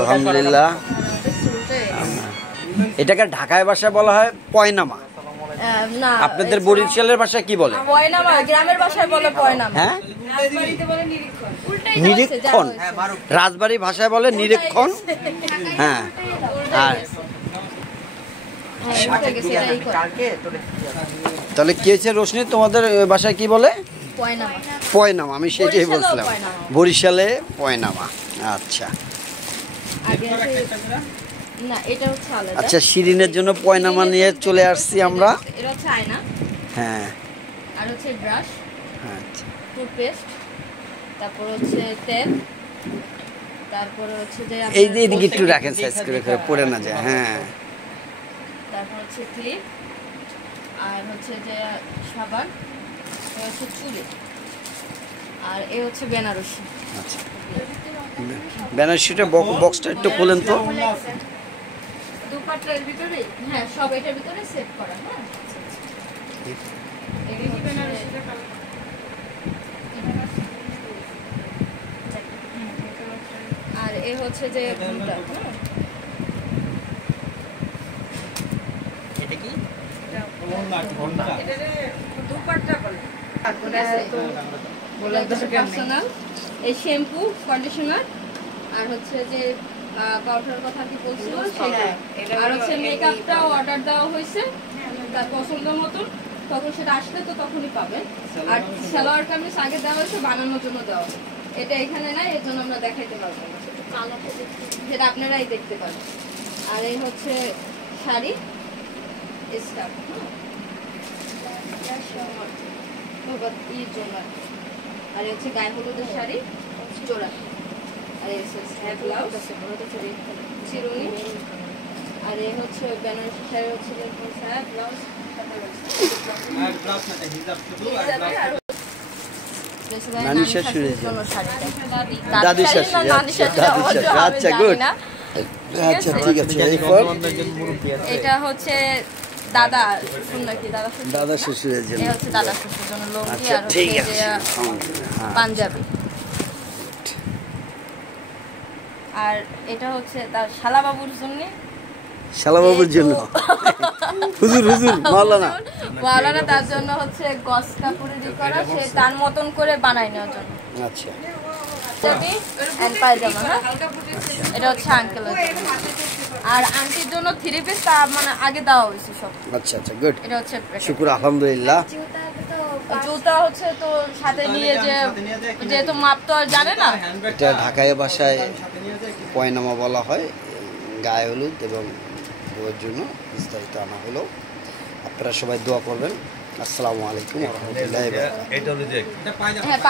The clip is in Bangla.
আলহামদুলিল্লাহ। এটাকে ঢাকায় ভাষায় বলা হয় পয়নামা। না, আপনাদের বরিশালের ভাষায় কি বলে? পয়নামা, গ্রামের ভাষায় বলে পয়নামা। হ্যাঁ, রাজবাড়িতে বলে নিরীক্ষণ। নিরীক্ষণ, রাজবাড়ি ভাষায় বলে নিরীক্ষণ। হ্যাঁ, আর তাহলে কি হয়েছে রোশনি, তোমাদের ভাষায় কি বলে? পয়নামা। আমি সেটাই বলছিলাম, বরিশালে পয়নামা। আচ্ছা আচ্ছা, শিরিনের জন্য পয়নামা নিয়ে চলে আসছি আমরা। হ্যাঁ, আর হচ্ছে ব্রাশ, আচ্ছা, টুথপেস্ট, তারপর হচ্ছে তেল, তারপর হচ্ছে যে এই দিকে একটু রাখেন সাইজ করে করে পড়ে না যায়। হ্যাঁ, তারপর হচ্ছে ক্লিপ, আর হচ্ছে যে সাবান, হচ্ছে চুলে, আর এই হচ্ছে বেনারসি। আচ্ছা, বেনারসিটা বক্সটা একটু খুলেন তো। দুপাট্টার ভিতরে, হ্যাঁ, সব এটার ভিতরে সেট করা। হ্যাঁ, আর এ হচ্ছে যে এই শ্যাম্পু, কন্ডিশনার, আর হচ্ছে যে পাউডারের কথা কি বলছিল সেটা, আর হচ্ছে মেকআপটা অর্ডার দেওয়া হয়েছে তার পছন্দ মতন, তখন সেটা আসলে তো তখনই পাবেন। আর সালোয়ার কামিজ আগে দেওয়া হয়েছে, বানানোর জন্য দেওয়া হবে, এটা এখানে নাই, এর জন্য আমরা দেখাইতে পারবো না, সেটা আপনারাই দেখতে পাবেন। আর এই হচ্ছে শাড়ি স্টাফ, জন্য, আর হচ্ছে গায়ে হলুদের শাড়ি জোড়া, আর ব্লাউজ, চিরুনি, আর এই হচ্ছে বেনারসি শাড়ি হচ্ছে ব্লাউজ, দাদি শাশুড়ি। আচ্ছা, গুড। আচ্ছা, ঠিক আছে। এটা হচ্ছে দাদা শ্বশুর নাকি, দাদা শ্বশুরের জন্য, হচ্ছে দাদা শ্বশুর জন্য লুঙ্গি, আচ্ছা, আর ঠিক হচ্ছে আছে, পাঞ্জাবি। আর এটা হচ্ছে তার শালাবাবুর জন্য, শালাবাবুর জন্য, হুজুর হুজুর মাওলানা, মাওলানা তার জন্য হচ্ছে গস কাপড়ে দি করা, সে তার মতন করে বানায় নেওয়ার জন্য। আচ্ছা, পায়জামা। হ্যাঁ, এটা হচ্ছে আঙ্কেলের জন্য, আর আন্টির জন্য 3 পিস মানে আগে দেওয়া হয়েছে সব। আচ্ছা আচ্ছা, গুড। এটা হচ্ছে শুকর, আলহামদুলিল্লাহ। জুতা হচ্ছে তো সাথে নিয়ে যেহেতু মাপ তো আর জানে না, এটা ঢাকায় ভাষায় পয়নামা বলা হয়। গায়ে হলুদ এবং বউয়ের জন্য বিস্তারিত আনা হলো। আপনারা সবাই দোয়া করবেন। আসসালামু আলাইকুম ওয়া রাহমাতুল্লাহি ওয়া বারাকাতুহু।